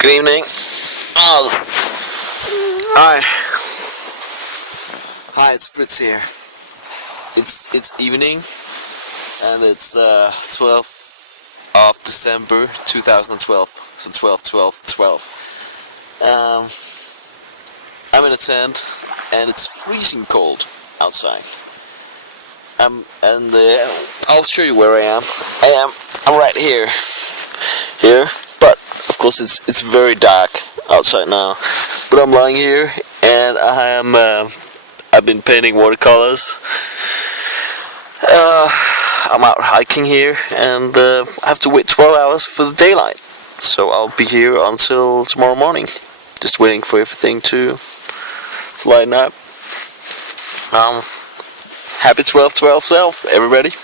Good evening. Oh, hi. Hi, it's Fritz here. It's evening, and it's 12th of December 2012. So 12, 12, 12. I'm in a tent, and it's freezing cold outside. And I'll show you where I am. I'm right here, but of course it's very dark outside now. But I'm lying here, and I've been painting watercolors. I'm out hiking here, and I have to wait 12 hours for the daylight. So I'll be here until tomorrow morning, just waiting for everything to lighten up. Happy 12/12 self, everybody.